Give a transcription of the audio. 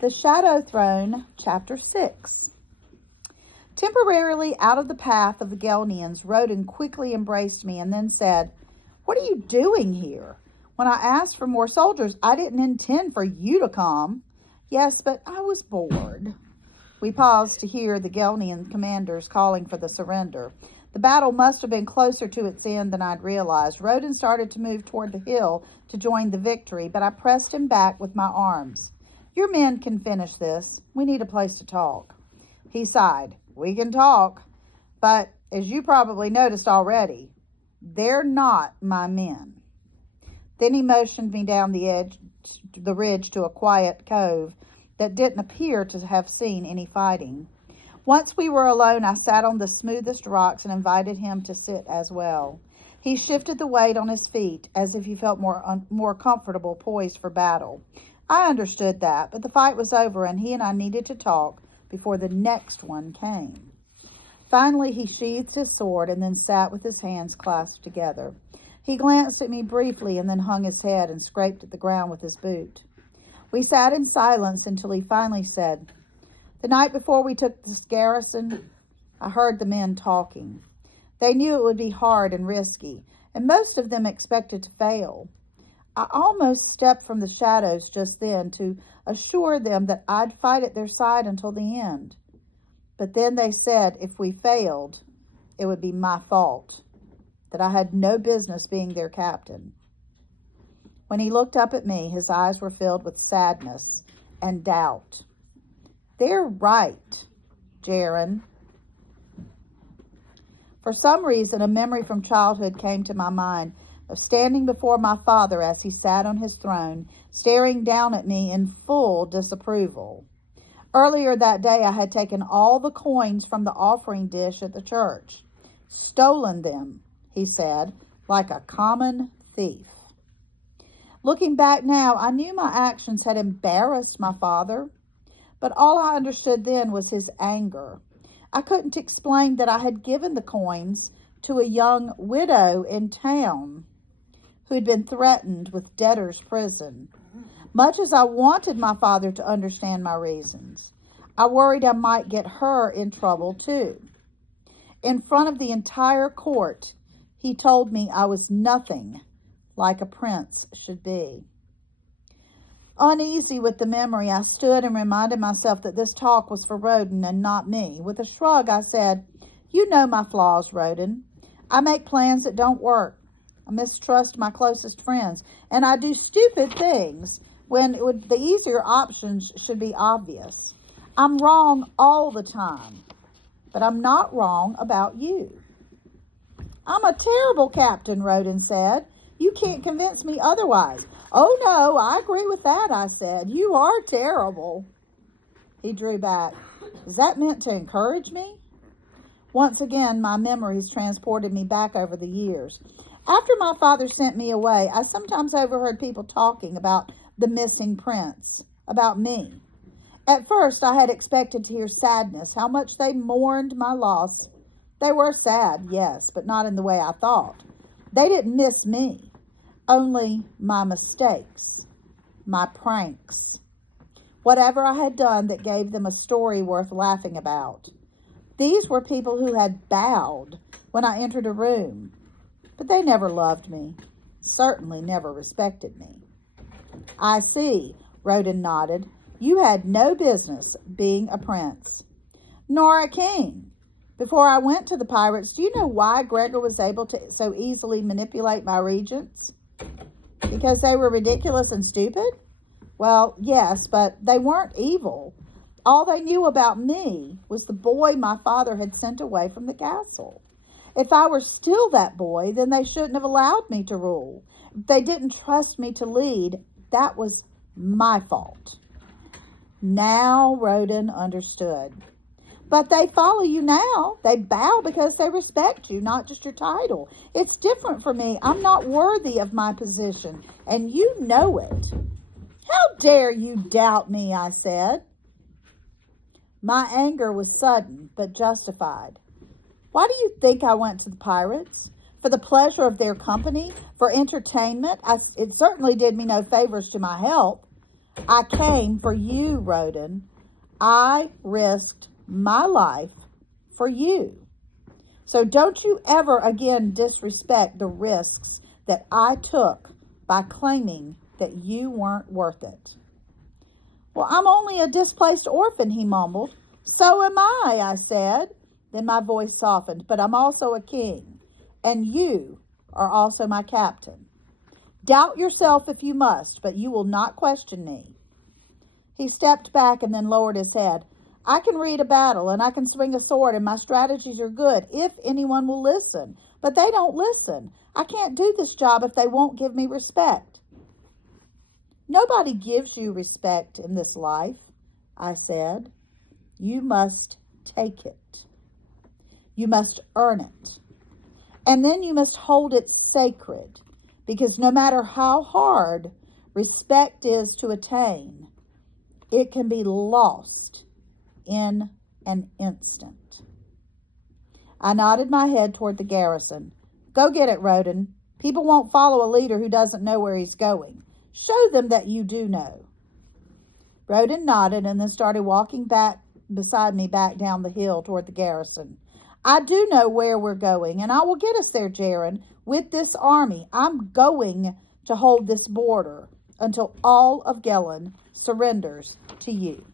The Shadow Throne, Chapter 6. Temporarily out of the path of the Gelnians, Roden quickly embraced me and then said, "What are you doing here? When I asked for more soldiers, I didn't intend for you to come." "Yes, but I was bored." We paused to hear the Gelnian commanders calling for the surrender. The battle must have been closer to its end than I'd realized. Roden started to move toward the hill to join the victory, but I pressed him back with my arms. "Your men can finish this. We need a place to talk." He sighed. "We can talk, but as you probably noticed already, they're not my men." Then he motioned me down the ridge to a quiet cove that didn't appear to have seen any fighting. Once we were alone, I sat on the smoothest rocks and invited him to sit as well. He shifted the weight on his feet as if he felt more comfortable, poised for battle. I understood that, but the fight was over and he and I needed to talk before the next one came. Finally, he sheathed his sword and then sat with his hands clasped together. He glanced at me briefly and then hung his head and scraped at the ground with his boot. We sat in silence until he finally said, "The night before we took this garrison, I heard the men talking. They knew it would be hard and risky, and most of them expected to fail. I almost stepped from the shadows just then to assure them that I'd fight at their side until the end. But then they said if we failed, it would be my fault, that I had no business being their captain." When he looked up at me, his eyes were filled with sadness and doubt. "They're right, Jaren." For some reason, a memory from childhood came to my mind of standing before my father as he sat on his throne, staring down at me in full disapproval. Earlier that day, I had taken all the coins from the offering dish at the church. "Stolen them," he said, "like a common thief." Looking back now, I knew my actions had embarrassed my father, but all I understood then was his anger. I couldn't explain that I had given the coins to a young widow in town who had been threatened with debtor's prison. Much as I wanted my father to understand my reasons, I worried I might get her in trouble too. In front of the entire court, he told me I was nothing like a prince should be. Uneasy with the memory, I stood and reminded myself that this talk was for Roden and not me. With a shrug, I said, "You know my flaws, Roden. I make plans that don't work. I mistrust my closest friends, and I do stupid things when the easier options should be obvious. I'm wrong all the time, but I'm not wrong about you." "I'm a terrible captain," Roden said. "You can't convince me otherwise." "Oh no, I agree with that," I said. "You are terrible." He drew back. "Is that meant to encourage me?" Once again, my memories transported me back over the years. After my father sent me away, I sometimes overheard people talking about the missing prince, about me. At first, I had expected to hear sadness, how much they mourned my loss. They were sad, yes, but not in the way I thought. They didn't miss me, only my mistakes, my pranks, whatever I had done that gave them a story worth laughing about. These were people who had bowed when I entered a room, but they never loved me, certainly never respected me. "I see," Roden nodded. "You had no business being a prince." "Nor a king. Before I went to the pirates, do you know why Gregor was able to so easily manipulate my regents? Because they were ridiculous and stupid? Well, yes, but they weren't evil. All they knew about me was the boy my father had sent away from the castle. If I were still that boy, then they shouldn't have allowed me to rule. If they didn't trust me to lead, that was my fault." Now Roden understood. "But they follow you now. They bow because they respect you, not just your title. It's different for me. I'm not worthy of my position, and you know it." "How dare you doubt me?" I said. My anger was sudden, but justified. "Why do you think I went to the pirates? For the pleasure of their company? For entertainment? It certainly did me no favors to my health. I came for you, Roden. I risked my life for you. So don't you ever again disrespect the risks that I took by claiming that you weren't worth it. Well, I'm only a displaced orphan, he mumbled. So am I said. Then my voice softened. But I'm also a king, and you are also my captain. Doubt yourself if you must, but you will not question me. He stepped back and then lowered his head. I can read a battle, and I can swing a sword, and my strategies are good if anyone will listen. But they don't listen. I can't do this job if they won't give me respect. Nobody gives you respect in this life, I said. You must take it. You must earn it. And then you must hold it sacred, because no matter how hard respect is to attain, it can be lost in an instant. I nodded my head toward the garrison. Go get it, Roden. People won't follow a leader who doesn't know where he's going. Show them that you do know. Roden nodded and then started walking back beside me back down the hill toward the garrison. I do know where we're going, and I will get us there, Jaren, with this army. I'm going to hold this border until all of Gelen surrenders to you.